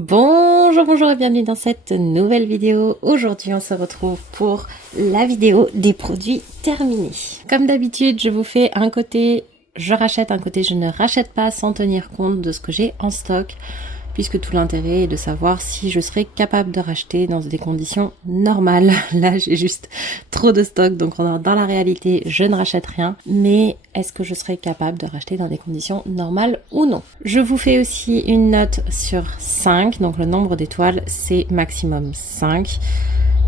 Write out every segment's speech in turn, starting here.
Bonjour, bonjour et bienvenue dans cette nouvelle vidéo. Aujourd'hui, on se retrouve pour la vidéo des produits terminés. Comme d'habitude, je vous fais un côté je rachète, un côté je ne rachète pas sans tenir compte de ce que j'ai en stock, puisque tout l'intérêt est de savoir si je serai capable de racheter dans des conditions normales. Là, j'ai juste trop de stock, donc dans la réalité, je ne rachète rien. Mais est-ce que je serai capable de racheter dans des conditions normales ou non? Je vous fais aussi une note sur 5, donc le nombre d'étoiles, c'est maximum 5.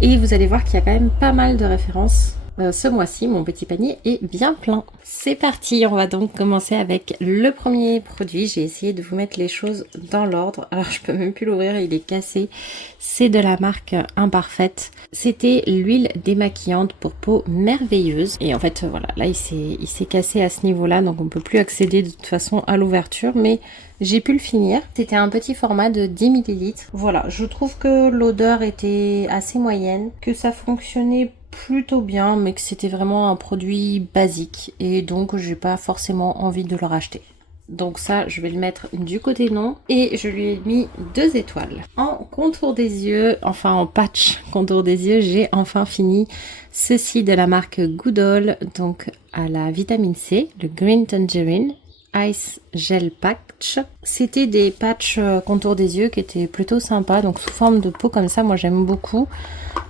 Et vous allez voir qu'il y a quand même pas mal de références. Ce mois-ci, mon petit panier est bien plein. C'est parti, on va donc commencer avec le premier produit. J'ai essayé de vous mettre les choses dans l'ordre. Alors, je peux même plus l'ouvrir, il est cassé. C'est de la marque Imparfaite. C'était l'huile démaquillante pour peau merveilleuse. Et en fait, voilà, là, il s'est cassé à ce niveau-là, donc on peut plus accéder de toute façon à l'ouverture, mais j'ai pu le finir. C'était un petit format de 10 ml. Voilà, je trouve que l'odeur était assez moyenne, que ça fonctionnait plutôt bien, mais que c'était vraiment un produit basique et donc j'ai pas forcément envie de le racheter. Donc ça, je vais le mettre du côté non et je lui ai mis 2 étoiles. En contour des yeux, enfin en patch contour des yeux, j'ai enfin fini ceci de la marque Goodall, donc à la vitamine C, le Green Tangerine Ice Gel Patch. C'était des patchs contour des yeux qui étaient plutôt sympas, donc sous forme de peau comme ça, moi j'aime beaucoup.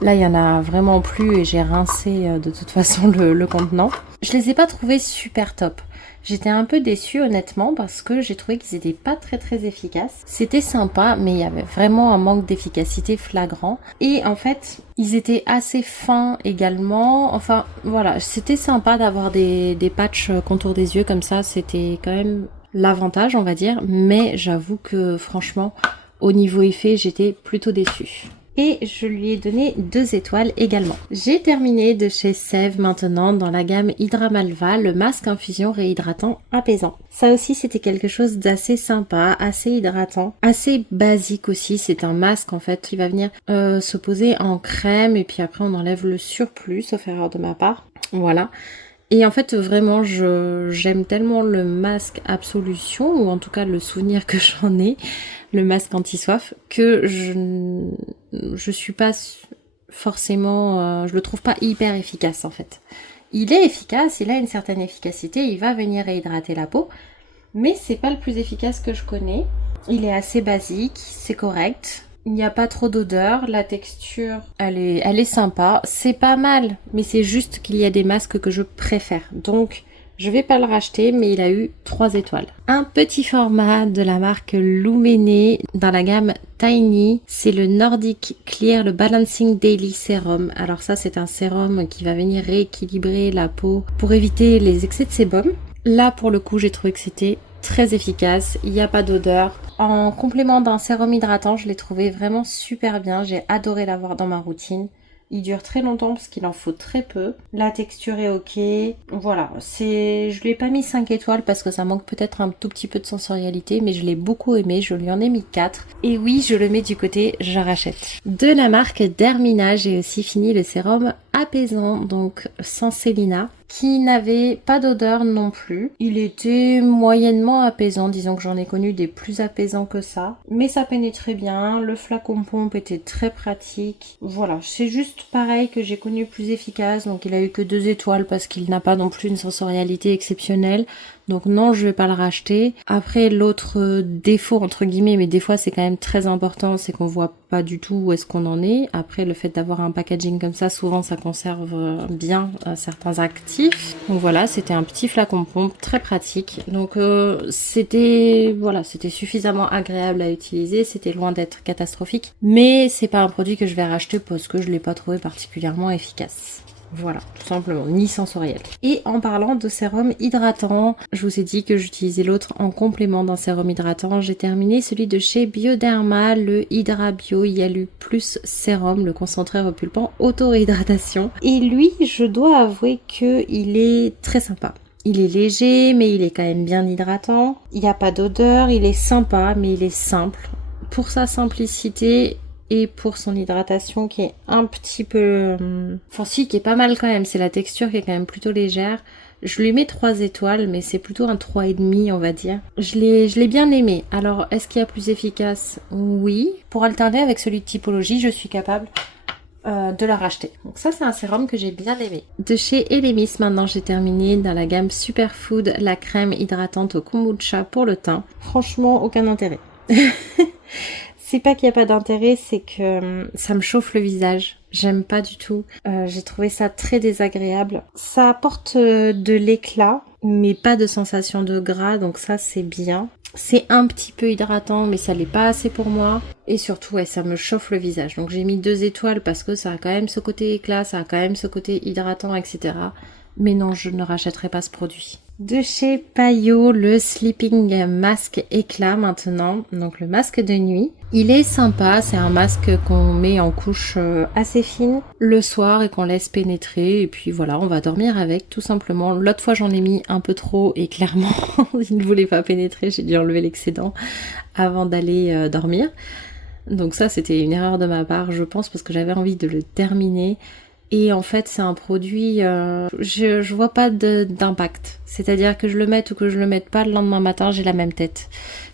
Là il y en a vraiment plus et j'ai rincé de toute façon le contenant. Je les ai pas trouvés super top. J'étais un peu déçue honnêtement parce que j'ai trouvé qu'ils étaient pas très efficaces. C'était sympa mais il y avait vraiment un manque d'efficacité flagrant. Et en fait ils étaient assez fins également. Enfin voilà, c'était sympa d'avoir des patchs contour des yeux comme ça. C'était quand même l'avantage on va dire. Mais j'avoue que franchement au niveau effet j'étais plutôt déçue. Et je lui ai donné 2 étoiles également. J'ai terminé de chez Sève maintenant dans la gamme Hydra Malva, le masque infusion réhydratant apaisant. Ça aussi c'était quelque chose d'assez sympa, assez hydratant, assez basique aussi. C'est un masque en fait qui va venir se poser en crème et puis après on enlève le surplus, sauf erreur de ma part. Voilà. Et en fait, vraiment, j'aime tellement le masque Absolution, ou en tout cas le souvenir que j'en ai, le masque anti-soif, que je suis pas forcément, je le trouve pas hyper efficace en fait. Il est efficace, il a une certaine efficacité, il va venir réhydrater la peau, mais c'est pas le plus efficace que je connais. Il est assez basique, c'est correct. Il n'y a pas trop d'odeur, la texture, elle est sympa. C'est pas mal, mais c'est juste qu'il y a des masques que je préfère. Donc, je vais pas le racheter, mais il a eu 3 étoiles. Un petit format de la marque Luméné dans la gamme Tiny. C'est le Nordic Clear, le Balancing Daily Serum. Alors ça, c'est un sérum qui va venir rééquilibrer la peau pour éviter les excès de sébum. Là, pour le coup, j'ai trouvé que c'était très efficace, il n'y a pas d'odeur. En complément d'un sérum hydratant, je l'ai trouvé vraiment super bien. J'ai adoré l'avoir dans ma routine. Il dure très longtemps parce qu'il en faut très peu. La texture est ok. Voilà, je lui ai pas mis 5 étoiles parce que ça manque peut-être un tout petit peu de sensorialité, mais je l'ai beaucoup aimé. Je lui en ai mis 4. Et oui, je le mets du côté je rachète. De la marque Dermina, j'ai aussi fini le sérum apaisant, donc sans Célina, qui n'avait pas d'odeur non plus. Il était moyennement apaisant, disons que j'en ai connu des plus apaisants que ça. Mais ça pénétrait bien, le flacon pompe était très pratique. Voilà, c'est juste pareil que j'ai connu plus efficace, donc il a eu que 2 étoiles parce qu'il n'a pas non plus une sensorialité exceptionnelle. Donc non, je vais pas le racheter. Après, l'autre défaut, entre guillemets, mais des fois c'est quand même très important, c'est qu'on voit pas du tout où est-ce qu'on en est. Après, le fait d'avoir un packaging comme ça, souvent ça conserve bien certains actifs. Donc voilà, c'était un petit flacon pompe très pratique. Donc c'était suffisamment agréable à utiliser, c'était loin d'être catastrophique. Mais c'est pas un produit que je vais racheter parce que je l'ai pas trouvé particulièrement efficace. Voilà, tout simplement, ni sensoriel. Et en parlant de sérum hydratant, je vous ai dit que j'utilisais l'autre en complément d'un sérum hydratant. J'ai terminé celui de chez Bioderma, le Hydra Bio Yalu Plus Sérum, le concentré repulpant auto-réhydratation. Et lui, je dois avouer que il est très sympa. Il est léger, mais il est quand même bien hydratant. Il n'y a pas d'odeur, il est sympa, mais il est simple. Pour sa simplicité et pour son hydratation qui est un petit peu... Enfin si, qui est pas mal quand même, c'est la texture qui est quand même plutôt légère. Je lui mets 3 étoiles, mais c'est plutôt un 3,5 on va dire. Je l'ai bien aimé. Alors, est-ce qu'il y a plus efficace? Oui. Pour alterner avec celui de Typologie, je suis capable de la racheter. Donc ça, c'est un sérum que j'ai bien aimé. De chez Elemis, maintenant, j'ai terminé dans la gamme Superfood, la crème hydratante au kombucha pour le teint. Franchement, aucun intérêt. C'est pas qu'il n'y a pas d'intérêt, c'est que ça me chauffe le visage. J'aime pas du tout. J'ai trouvé ça très désagréable. Ça apporte de l'éclat, mais pas de sensation de gras, donc ça c'est bien. C'est un petit peu hydratant, mais ça l'est pas assez pour moi. Et surtout, ouais, ça me chauffe le visage. Donc j'ai mis 2 étoiles parce que ça a quand même ce côté éclat, ça a quand même ce côté hydratant, etc. Mais non, je ne rachèterai pas ce produit. De chez Payo, le Sleeping Mask Éclat maintenant, donc le masque de nuit. Il est sympa, c'est un masque qu'on met en couche assez fine le soir et qu'on laisse pénétrer et puis voilà, on va dormir avec tout simplement. L'autre fois j'en ai mis un peu trop et clairement il ne voulait pas pénétrer, j'ai dû enlever l'excédent avant d'aller dormir. Donc ça c'était une erreur de ma part je pense parce que j'avais envie de le terminer. Et en fait, c'est un produit, je vois pas d'impact. C'est-à-dire que je le mette ou que je le mette pas, le lendemain matin, j'ai la même tête.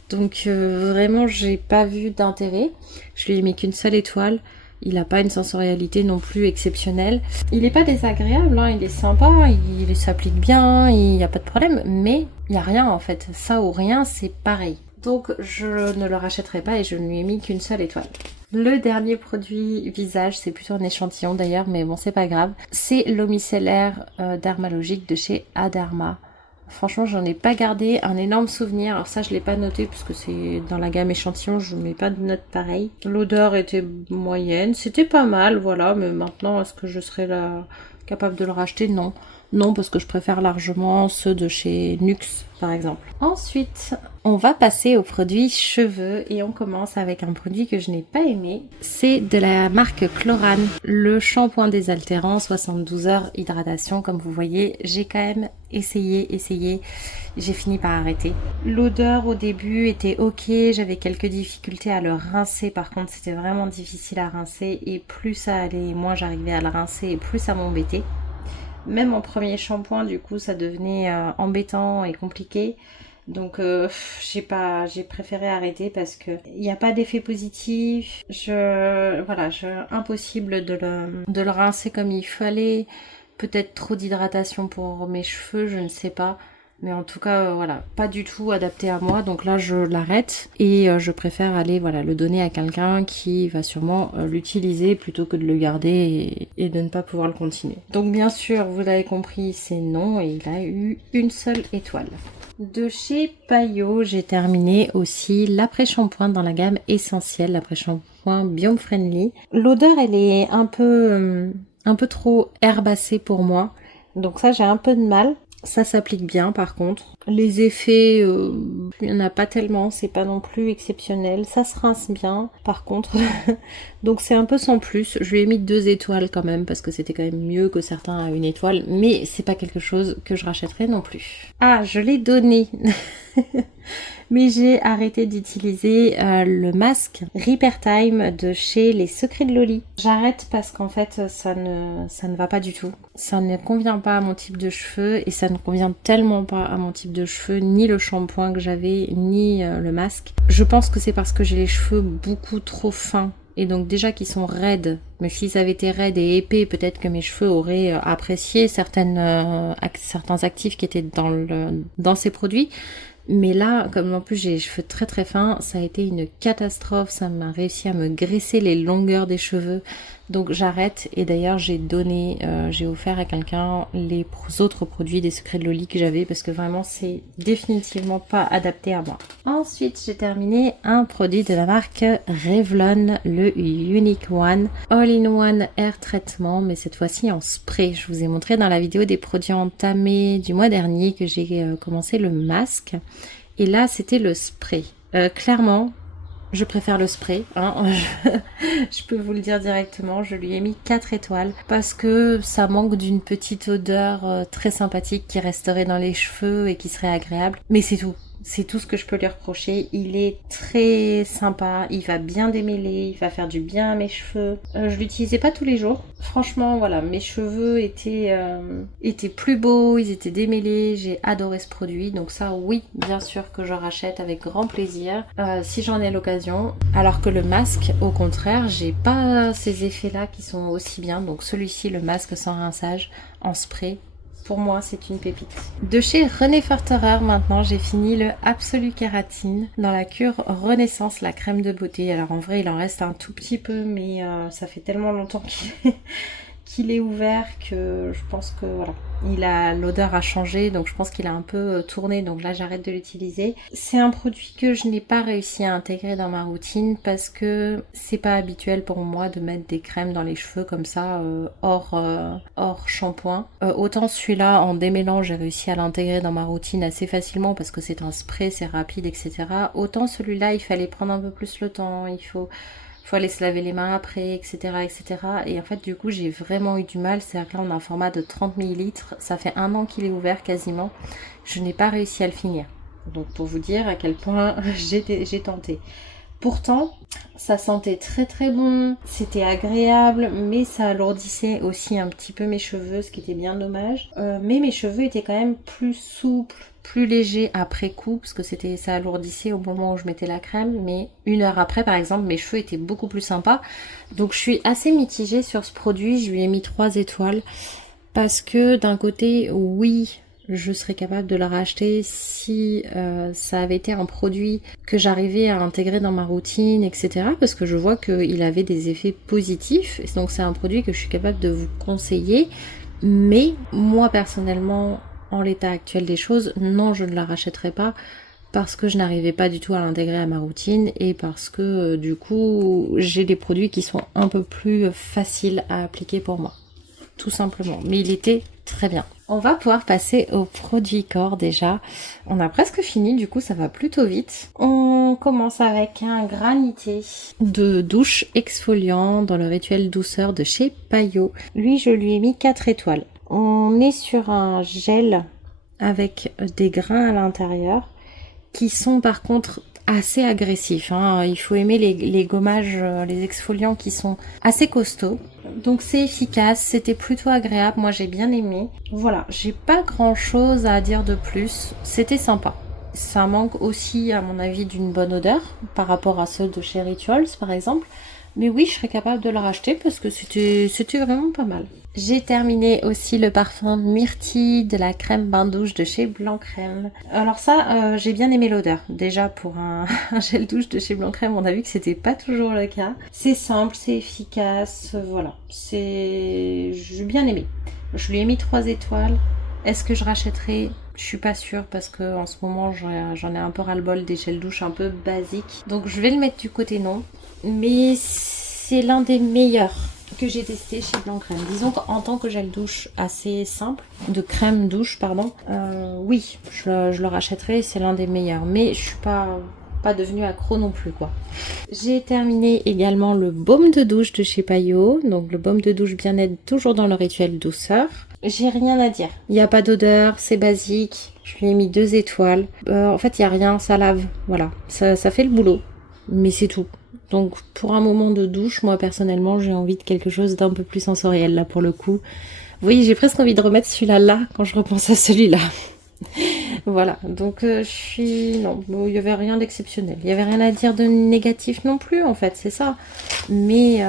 Donc vraiment, j'ai pas vu d'intérêt. Je lui ai mis qu'une seule étoile. Il a pas une sensorialité non plus exceptionnelle. Il est pas désagréable, hein, il est sympa, il s'applique bien, il y a pas de problème. Mais il y a rien en fait. Ça ou rien, c'est pareil. Donc je ne le rachèterai pas et je ne lui ai mis qu'une seule étoile. Le dernier produit visage, c'est plutôt un échantillon d'ailleurs, mais bon c'est pas grave. C'est l'eau micellaire dermalogique de chez Aderma. Franchement j'en ai pas gardé un énorme souvenir, alors ça je l'ai pas noté puisque c'est dans la gamme échantillon, je mets pas de note pareille. L'odeur était moyenne, c'était pas mal, voilà, mais maintenant est-ce que je serais là capable de le racheter? Non. Non, parce que je préfère largement ceux de chez Nuxe, par exemple. Ensuite, on va passer aux produits cheveux et on commence avec un produit que je n'ai pas aimé. C'est de la marque Chlorane, le shampoing désaltérant 72 heures hydratation. Comme vous voyez, j'ai quand même essayé. J'ai fini par arrêter. L'odeur au début était ok, j'avais quelques difficultés à le rincer. Par contre, c'était vraiment difficile à rincer et plus ça allait, moins j'arrivais à le rincer et plus ça m'embêtait. Même en premier shampoing, du coup, ça devenait embêtant et compliqué. Donc, j'ai préféré arrêter parce que il n'y a pas d'effet positif. Impossible de le rincer comme il fallait. Peut-être trop d'hydratation pour mes cheveux, je ne sais pas. Mais en tout cas, voilà, pas du tout adapté à moi. Donc là, je l'arrête et je préfère aller, voilà, le donner à quelqu'un qui va sûrement l'utiliser plutôt que de le garder et de ne pas pouvoir le continuer. Donc bien sûr, vous l'avez compris, c'est non et il a eu une seule étoile. De chez Payo, j'ai terminé aussi l'après-shampoing dans la gamme essentielle, l'après-shampoing Biome Friendly. L'odeur, elle est un peu trop herbacée pour moi. Donc ça, j'ai un peu de mal. Ça s'applique bien par contre. Les effets, il n'y en a pas tellement, c'est pas non plus exceptionnel. Ça se rince bien par contre. Donc c'est un peu sans plus. Je lui ai mis 2 étoiles quand même parce que c'était quand même mieux que certains à 1 étoile. Mais c'est pas quelque chose que je rachèterai non plus. Ah, je l'ai donné. Mais j'ai arrêté d'utiliser le masque Repair Time de chez Les Secrets de Loli. J'arrête parce qu'en fait ça ne va pas du tout. Ça ne convient pas à mon type de cheveux et ça ne convient tellement pas à mon type de cheveux, ni le shampoing que j'avais, ni le masque. Je pense que c'est parce que j'ai les cheveux beaucoup trop fins. Et donc déjà qu'ils sont raides, mais s'ils avaient été raides et épais, peut-être que mes cheveux auraient apprécié certains actifs qui étaient dans ces produits. Mais là, comme en plus j'ai les cheveux très très fins, ça a été une catastrophe, ça m'a réussi à me graisser les longueurs des cheveux. Donc j'arrête et d'ailleurs j'ai offert à quelqu'un les autres produits des Secrets de Loli que j'avais parce que vraiment c'est définitivement pas adapté à moi. Ensuite j'ai terminé un produit de la marque Revlon, le Unique One All-in-One Hair Treatment, mais cette fois-ci en spray. Je vous ai montré dans la vidéo des produits entamés du mois dernier que j'ai commencé le masque et là c'était le spray. Clairement je préfère le spray, hein. Je peux vous le dire directement, je lui ai mis 4 étoiles parce que ça manque d'une petite odeur très sympathique qui resterait dans les cheveux et qui serait agréable. Mais c'est tout. C'est tout ce que je peux lui reprocher. Il est très sympa, il va bien démêler, il va faire du bien à mes cheveux. Je l'utilisais pas tous les jours. Franchement, voilà, mes cheveux étaient plus beaux, ils étaient démêlés. J'ai adoré ce produit. Donc ça, oui, bien sûr que je rachète avec grand plaisir si j'en ai l'occasion. Alors que le masque, au contraire, j'ai pas ces effets-là qui sont aussi bien. Donc celui-ci, le masque sans rinçage en spray, pour moi, c'est une pépite. De chez René Forterer, maintenant, j'ai fini le Absolu Kératine dans la cure Renaissance, la crème de beauté. Alors en vrai, il en reste un tout petit peu, mais ça fait tellement longtemps qu'il est ouvert que je pense que voilà, l'odeur a changé, donc je pense qu'il a un peu tourné, donc là j'arrête de l'utiliser. C'est un produit que je n'ai pas réussi à intégrer dans ma routine parce que c'est pas habituel pour moi de mettre des crèmes dans les cheveux comme ça hors shampoing. Autant celui-là en démêlant j'ai réussi à l'intégrer dans ma routine assez facilement parce que c'est un spray, c'est rapide, etc. Autant celui-là il fallait prendre un peu plus le temps, il faut aller se laver les mains après, etc., etc. Et en fait, du coup, j'ai vraiment eu du mal. C'est-à-dire que là, on a un format de 30 ml. Ça fait 1 an qu'il est ouvert quasiment. Je n'ai pas réussi à le finir. Donc, pour vous dire à quel point j'ai tenté. Pourtant, ça sentait très très bon, c'était agréable, mais ça alourdissait aussi un petit peu mes cheveux, ce qui était bien dommage. Mais mes cheveux étaient quand même plus souples, plus légers après coup, parce que ça alourdissait au moment où je mettais la crème, mais 1 heure après par exemple, mes cheveux étaient beaucoup plus sympas. Donc je suis assez mitigée sur ce produit, je lui ai mis 3 étoiles, parce que d'un côté, oui, je serais capable de le racheter si ça avait été un produit que j'arrivais à intégrer dans ma routine, etc. Parce que je vois qu'il avait des effets positifs. Et donc c'est un produit que je suis capable de vous conseiller. Mais moi personnellement, en l'état actuel des choses, non, je ne la rachèterai pas. Parce que je n'arrivais pas du tout à l'intégrer à ma routine. Et parce que du coup, j'ai des produits qui sont un peu plus faciles à appliquer pour moi. Tout simplement. Mais il était très bien. On va pouvoir passer au produit corps déjà. On a presque fini, du coup ça va plutôt vite. On commence avec un granité de douche exfoliant dans le rituel douceur de chez Payot. Lui, je lui ai mis 4 étoiles. On est sur un gel avec des grains à l'intérieur qui sont par contre assez agressifs. Il faut aimer les gommages, les exfoliants qui sont assez costauds. Donc c'est efficace, c'était plutôt agréable, moi j'ai bien aimé. Voilà, j'ai pas grand chose à dire de plus, c'était sympa. Ça manque aussi à mon avis d'une bonne odeur par rapport à ceux de chez Rituals par exemple. Mais oui, je serais capable de le racheter parce que c'était vraiment pas mal. J'ai terminé aussi le parfum Myrtille de la crème bain douche de chez Blanc Crème. Alors ça, j'ai bien aimé l'odeur. Déjà pour un gel douche de chez Blanc Crème, on a vu que c'était pas toujours le cas. C'est simple, c'est efficace, voilà. J'ai bien aimé. Je lui ai mis 3 étoiles. Est-ce que je rachèterai ? Je suis pas sûre parce que en ce moment j'en ai un peu ras-le-bol des gels douche un peu basiques. Donc je vais le mettre du côté non. Mais c'est l'un des meilleurs que j'ai testé chez Blanc Crème. Disons qu'en tant que gel douche assez simple, de crème douche pardon, oui, je le rachèterai, c'est l'un des meilleurs. Mais je suis pas devenue accro non plus quoi. J'ai terminé également le baume de douche de chez Payot, donc le baume de douche bien-être toujours dans le rituel douceur. J'ai rien à dire, il n'y a pas d'odeur, c'est basique, je lui ai mis 2 étoiles. En fait il n'y a rien, ça lave, voilà, ça fait le boulot, mais c'est tout. Donc pour un moment de douche, moi personnellement j'ai envie de quelque chose d'un peu plus sensoriel là pour le coup. Vous voyez, j'ai presque envie de remettre celui-là là quand je repense à celui-là. Voilà, donc non, il y avait rien d'exceptionnel, il y avait rien à dire de négatif non plus en fait, c'est ça, mais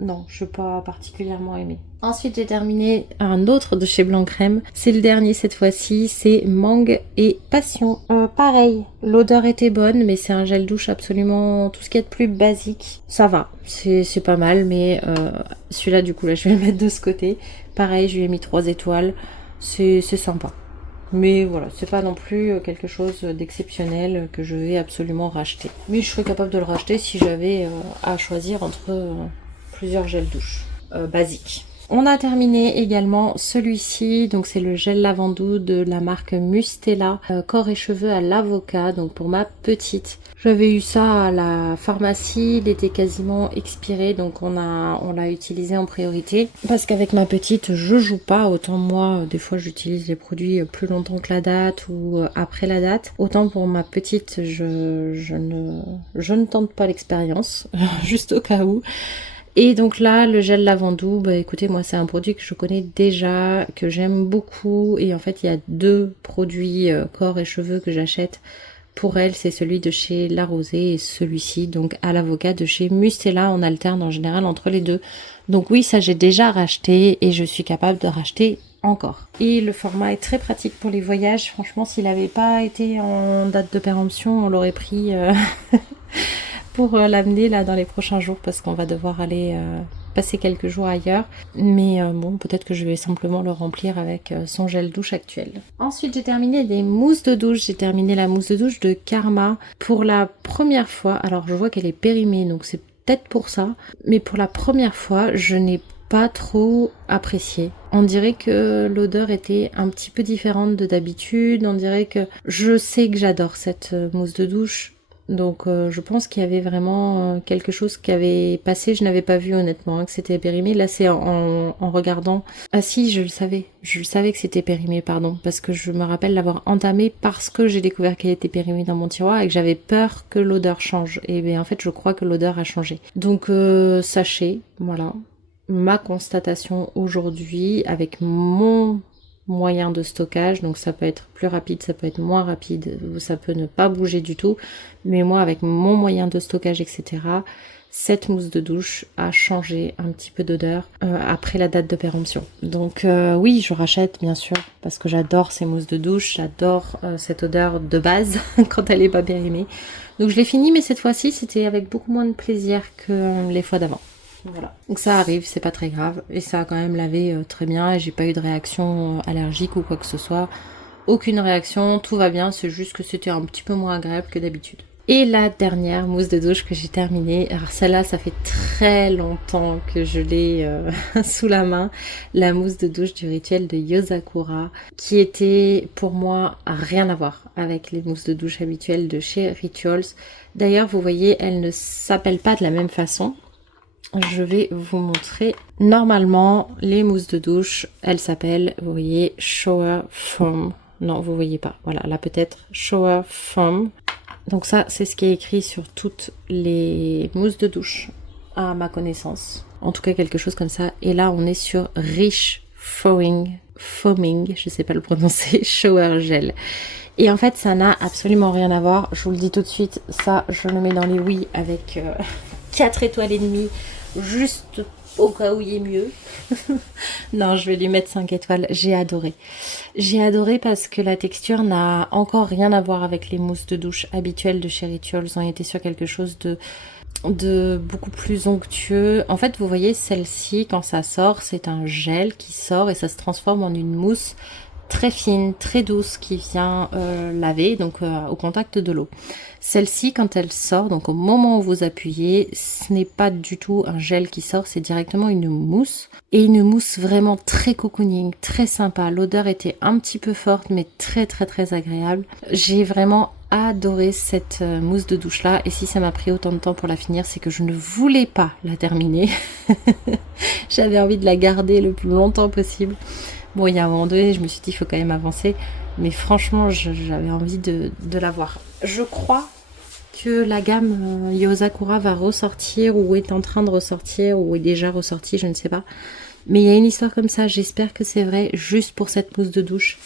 non, je n'ai pas particulièrement aimé. Ensuite j'ai terminé un autre de chez Blanc Crème, c'est le dernier cette fois-ci, c'est Mangue et Passion. Pareil, l'odeur était bonne, mais c'est un gel douche absolument tout ce qu'il y a de plus basique, ça va, c'est pas mal, mais celui-là du coup là je vais le mettre de ce côté, pareil je lui ai mis 3 étoiles, c'est sympa. Mais voilà, c'est pas non plus quelque chose d'exceptionnel que je vais absolument racheter. Mais je serais capable de le racheter si j'avais à choisir entre plusieurs gels douche basiques. On a terminé également celui-ci, donc c'est le gel lavandou de la marque Mustela, corps et cheveux à l'avocat, donc pour ma petite. J'avais eu ça à la pharmacie, il était quasiment expiré, donc on l'a utilisé en priorité. Parce qu'avec ma petite, je joue pas, autant moi, des fois j'utilise les produits plus longtemps que la date ou après la date. Autant pour ma petite, je ne tente pas l'expérience, juste au cas où. Et donc là, le gel lavandou, bah écoutez, moi c'est un produit que je connais déjà, que j'aime beaucoup. Et en fait, il y a 2 produits corps et cheveux que j'achète pour elle. C'est celui de chez La Rosée et celui-ci, donc à l'avocat de chez Mustela. On alterne en général entre les deux. Donc oui, ça j'ai déjà racheté et je suis capable de racheter encore. Et le format est très pratique pour les voyages. Franchement, s'il n'avait pas été en date de péremption, on l'aurait pris... pour l'amener là dans les prochains jours parce qu'on va devoir aller passer quelques jours ailleurs. Mais bon, peut-être que je vais simplement le remplir avec son gel douche actuel. Ensuite, j'ai terminé des mousses de douche. J'ai terminé la mousse de douche de Karma pour la première fois. Alors, je vois qu'elle est périmée, donc c'est peut-être pour ça. Mais pour la première fois, je n'ai pas trop apprécié. On dirait que l'odeur était un petit peu différente de d'habitude. On dirait que je sais que j'adore cette mousse de douche. Donc je pense qu'il y avait vraiment quelque chose qui avait passé, je n'avais pas vu honnêtement hein, que c'était périmé. Là c'est en regardant. Ah si, je le savais que c'était périmé, pardon, parce que je me rappelle l'avoir entamé parce que j'ai découvert qu'elle était périmée dans mon tiroir et que j'avais peur que l'odeur change. Et bien en fait je crois que l'odeur a changé. Donc sachez, voilà, ma constatation aujourd'hui avec mon moyen de stockage, donc ça peut être plus rapide, ça peut être moins rapide, ça peut ne pas bouger du tout, mais moi avec mon moyen de stockage etc, cette mousse de douche a changé un petit peu d'odeur après la date de péremption. Donc oui, je rachète bien sûr parce que j'adore ces mousses de douche, j'adore cette odeur de base quand elle est pas périmée. Donc je l'ai fini, mais cette fois-ci c'était avec beaucoup moins de plaisir que les fois d'avant. Voilà. Donc ça arrive, c'est pas très grave. Et ça a quand même lavé très bien et j'ai pas eu de réaction allergique ou quoi que ce soit. Aucune réaction, tout va bien, c'est juste que c'était un petit peu moins agréable que d'habitude. Et la dernière mousse de douche que j'ai terminée, alors celle-là ça fait très longtemps que je l'ai sous la main, la mousse de douche du rituel de Yosakura, qui était pour moi rien à voir avec les mousses de douche habituelles de chez Rituals. D'ailleurs vous voyez, elle ne s'appelle pas de la même façon. Je vais vous montrer. Normalement, les mousses de douche, elles s'appellent, vous voyez, Shower Foam. Non, vous voyez pas. Voilà, là peut-être Shower Foam. Donc ça, c'est ce qui est écrit sur toutes les mousses de douche, à ma connaissance. En tout cas, quelque chose comme ça. Et là, on est sur Rich Foaming, je sais pas le prononcer, Shower Gel. Et en fait, ça n'a absolument rien à voir. Je vous le dis tout de suite, ça, je le mets dans les oui avec 4 étoiles et demie. Juste au cas où il y ait mieux. Non, je vais lui mettre 5 étoiles. J'ai adoré. J'ai adoré parce que la texture n'a encore rien à voir avec les mousses de douche habituelles de chez Rituals. On était sur quelque chose de beaucoup plus onctueux. En fait, vous voyez, celle-ci, quand ça sort, c'est un gel qui sort et ça se transforme en une mousse très fine, très douce qui vient laver, donc au contact de l'eau. Celle-ci, quand elle sort, donc au moment où vous appuyez, ce n'est pas du tout un gel qui sort, c'est directement une mousse. Et une mousse vraiment très cocooning, très sympa. L'odeur était un petit peu forte, mais très très très agréable. J'ai vraiment adoré cette mousse de douche là, et si ça m'a pris autant de temps pour la finir, c'est que je ne voulais pas la terminer. J'avais envie de la garder le plus longtemps possible. Bon, il y a un moment donné, je me suis dit, il faut quand même avancer. Mais franchement, j'avais envie de la voir. Je crois que la gamme Yosakura va ressortir, ou est en train de ressortir, ou est déjà ressortie, je ne sais pas. Mais il y a une histoire comme ça, j'espère que c'est vrai, juste pour cette mousse de douche,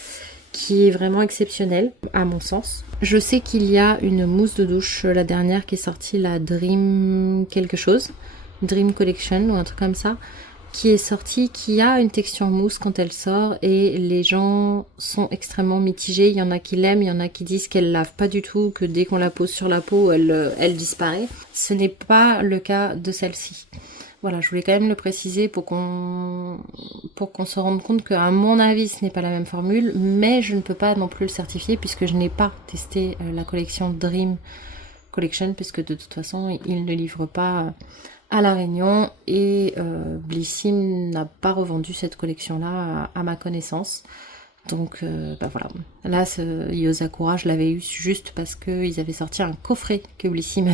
qui est vraiment exceptionnelle, à mon sens. Je sais qu'il y a une mousse de douche, la dernière qui est sortie, la Dream quelque chose, Dream Collection, ou un truc comme ça, qui est sortie, qui a une texture mousse quand elle sort, et les gens sont extrêmement mitigés. Il y en a qui l'aiment, il y en a qui disent qu'elle lave pas du tout, que dès qu'on la pose sur la peau, elle disparaît. Ce n'est pas le cas de celle-ci. Voilà, je voulais quand même le préciser pour qu'on se rende compte qu'à mon avis, ce n'est pas la même formule, mais je ne peux pas non plus le certifier puisque je n'ai pas testé la collection Dream Collection, puisque de toute façon, ils ne livrent pas à La Réunion et Blissim n'a pas revendu cette collection-là à ma connaissance. Donc bah voilà, là Yozakura je l'avais eu juste parce qu'ils avaient sorti un coffret que Blissim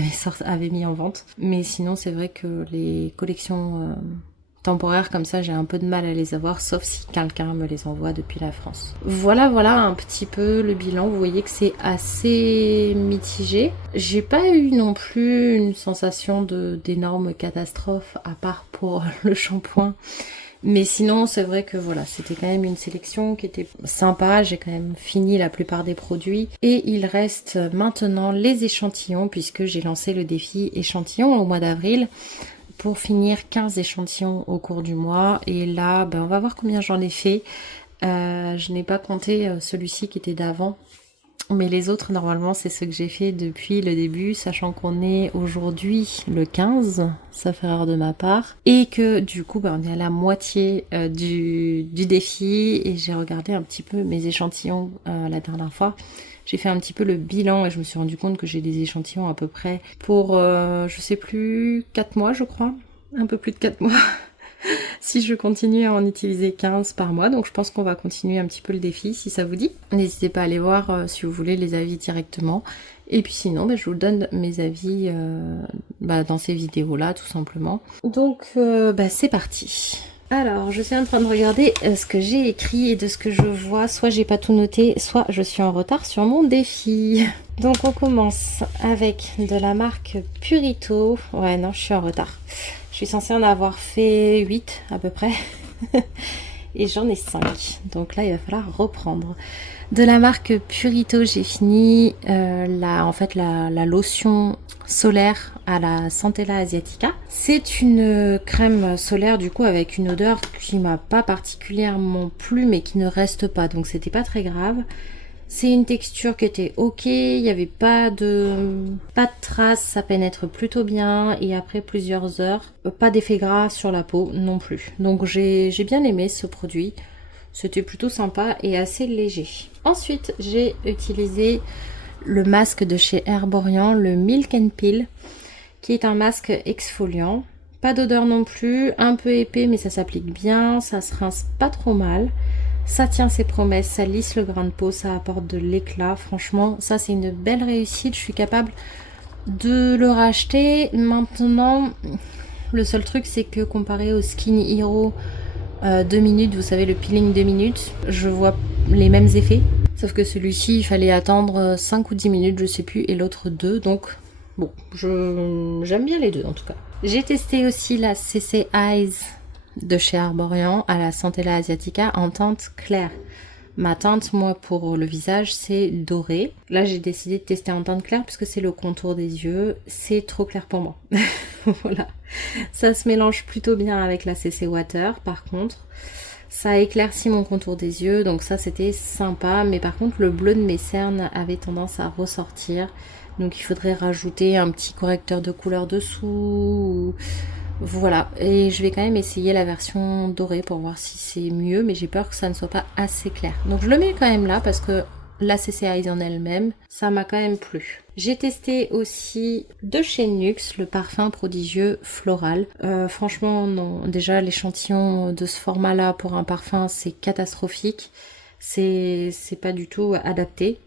avait mis en vente. Mais sinon c'est vrai que les collections temporaires comme ça j'ai un peu de mal à les avoir, sauf si quelqu'un me les envoie depuis la France. Voilà un petit peu le bilan, vous voyez que c'est assez mitigé. J'ai pas eu non plus une sensation d'énorme catastrophe à part pour le shampoing. Mais sinon, c'est vrai que voilà, c'était quand même une sélection qui était sympa. J'ai quand même fini la plupart des produits. Et il reste maintenant les échantillons, puisque j'ai lancé le défi échantillon au mois d'avril pour finir 15 échantillons au cours du mois. Et là, ben, on va voir combien j'en ai fait. Je n'ai pas compté celui-ci qui était d'avant. Mais les autres, normalement, c'est ce que j'ai fait depuis le début, sachant qu'on est aujourd'hui le 15, sauf erreur de ma part, et que du coup, on est à la moitié du défi, et j'ai regardé un petit peu mes échantillons la dernière fois. J'ai fait un petit peu le bilan, et je me suis rendu compte que j'ai des échantillons à peu près pour, je sais plus, 4 mois, je crois. Un peu plus de 4 mois. Si je continue à en utiliser 15 par mois, donc je pense qu'on va continuer un petit peu le défi si ça vous dit. N'hésitez pas à aller voir si vous voulez les avis directement. Et puis sinon, je vous donne mes avis dans ces vidéos-là, tout simplement. Donc c'est parti. Alors, je suis en train de regarder ce que j'ai écrit et de ce que je vois. Soit j'ai pas tout noté, soit je suis en retard sur mon défi. Donc on commence avec de la marque Purito. Ouais, non, je suis en retard. Je suis censée en avoir fait 8 à peu près. Et j'en ai 5. Donc là, il va falloir reprendre. De la marque Purito, j'ai fini la lotion solaire à la Centella asiatica. C'est une crème solaire du coup avec une odeur qui m'a pas particulièrement plu mais qui ne reste pas. Donc c'était pas très grave. C'est une texture qui était ok, il n'y avait pas de traces, ça pénètre plutôt bien et après plusieurs heures, pas d'effet gras sur la peau non plus. Donc j'ai bien aimé ce produit, c'était plutôt sympa et assez léger. Ensuite j'ai utilisé le masque de chez Herborian, le Milk and Peel, qui est un masque exfoliant. Pas d'odeur non plus, un peu épais mais ça s'applique bien, ça se rince pas trop mal. Ça tient ses promesses, ça lisse le grain de peau, ça apporte de l'éclat. Franchement, ça c'est une belle réussite. Je suis capable de le racheter. Maintenant, le seul truc c'est que comparé au Skin Hero 2 minutes, vous savez le peeling 2 minutes, je vois les mêmes effets. Sauf que celui-ci, il fallait attendre 5 ou 10 minutes, je sais plus, et l'autre 2. Donc, bon, j'aime bien les deux en tout cas. J'ai testé aussi la CC Eyes de chez Herborian à la Centella asiatica en teinte claire. Ma teinte, moi, pour le visage, c'est doré. Là, j'ai décidé de tester en teinte claire puisque c'est le contour des yeux. C'est trop clair pour moi. Voilà. Ça se mélange plutôt bien avec la CC Water, par contre. Ça éclaircit mon contour des yeux, donc ça, c'était sympa. Mais par contre, le bleu de mes cernes avait tendance à ressortir. Donc, il faudrait rajouter un petit correcteur de couleur dessous. Voilà, et je vais quand même essayer la version dorée pour voir si c'est mieux, mais j'ai peur que ça ne soit pas assez clair. Donc je le mets quand même là parce que la CC Eyes en elle-même, ça m'a quand même plu. J'ai testé aussi de chez Nuxe le parfum prodigieux floral. Franchement non, déjà l'échantillon de ce format-là pour un parfum c'est catastrophique. C'est pas du tout adapté,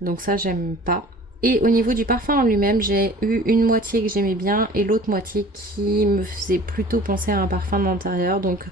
donc ça j'aime pas. Et au niveau du parfum en lui-même, j'ai eu une moitié que j'aimais bien et l'autre moitié qui me faisait plutôt penser à un parfum d'intérieur. Donc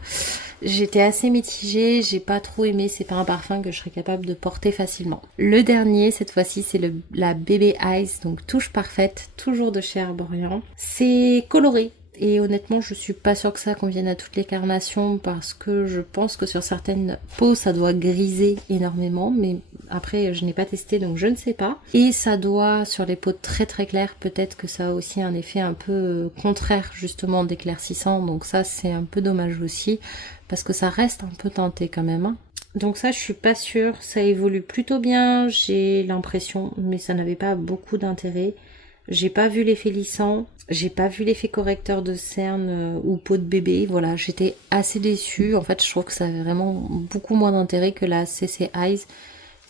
j'étais assez mitigée, j'ai pas trop aimé, c'est pas un parfum que je serais capable de porter facilement. Le dernier, cette fois-ci, c'est la Baby Eyes, donc touche parfaite, toujours de chez Herborian. C'est coloré. Et honnêtement, je suis pas sûre que ça convienne à toutes les carnations parce que je pense que sur certaines peaux, ça doit griser énormément. Mais après, je n'ai pas testé, donc je ne sais pas. Et ça doit, sur les peaux très très claires, peut-être que ça a aussi un effet un peu contraire justement d'éclaircissant. Donc ça, c'est un peu dommage aussi parce que ça reste un peu teinté quand même, hein. Donc ça, je suis pas sûre. Ça évolue plutôt bien, j'ai l'impression, mais ça n'avait pas beaucoup d'intérêt. J'ai pas vu l'effet lissant, j'ai pas vu l'effet correcteur de cernes ou peau de bébé, voilà, j'étais assez déçue. En fait, je trouve que ça avait vraiment beaucoup moins d'intérêt que la CC Eyes,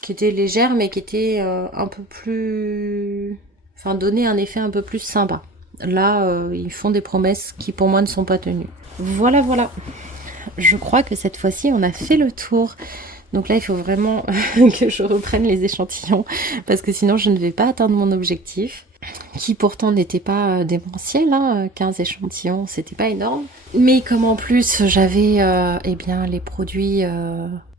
qui était légère mais qui était un peu plus... Enfin, donnait un effet un peu plus sympa. Là, ils font des promesses qui pour moi ne sont pas tenues. Voilà, voilà. Je crois que cette fois-ci, on a fait le tour. Donc là, il faut vraiment que je reprenne les échantillons parce que sinon, je ne vais pas atteindre mon objectif, qui pourtant n'était pas démentiel, hein, 15 échantillons, c'était pas énorme. Mais comme en plus, j'avais eh bien, les produits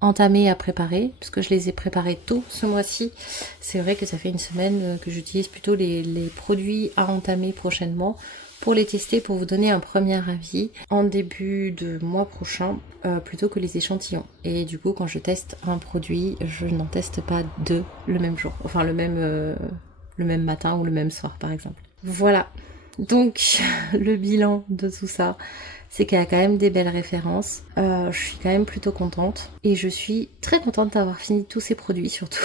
entamés à préparer, parce que je les ai préparés tôt ce mois-ci, c'est vrai que ça fait une semaine que j'utilise plutôt les produits à entamer prochainement, pour les tester, pour vous donner un premier avis en début de mois prochain, plutôt que les échantillons. Et du coup, quand je teste un produit, je n'en teste pas deux le même jour, enfin le même matin ou le même soir par exemple. Voilà, donc le bilan de tout ça, c'est qu'il y a quand même des belles références. Je suis quand même plutôt contente et je suis très contente d'avoir fini tous ces produits surtout.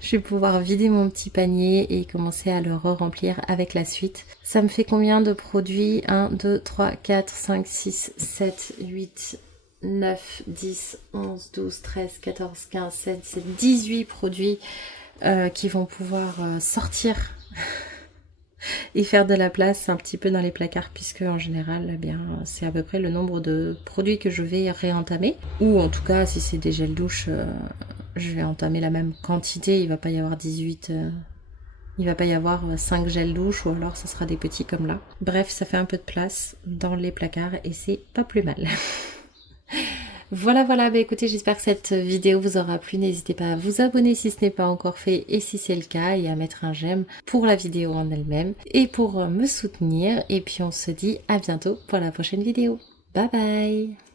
Je vais pouvoir vider mon petit panier et commencer à le re-remplir avec la suite. Ça me fait combien de produits? 1, 2, 3, 4, 5, 6, 7, 8, 9, 10, 11, 12, 13, 14, 15, 16, 17, 18 produits qui vont pouvoir sortir et faire de la place un petit peu dans les placards, puisque en général, eh bien, c'est à peu près le nombre de produits que je vais réentamer. Ou en tout cas, si c'est des gels douche, je vais entamer la même quantité. Il va pas y avoir 18... il va pas y avoir 5 gels douche, ou alors ça sera des petits comme là. Bref, ça fait un peu de place dans les placards et c'est pas plus mal. Voilà, voilà, bah écoutez, j'espère que cette vidéo vous aura plu. N'hésitez pas à vous abonner si ce n'est pas encore fait et si c'est le cas, et à mettre un j'aime pour la vidéo en elle-même et pour me soutenir. Et puis on se dit à bientôt pour la prochaine vidéo. Bye bye!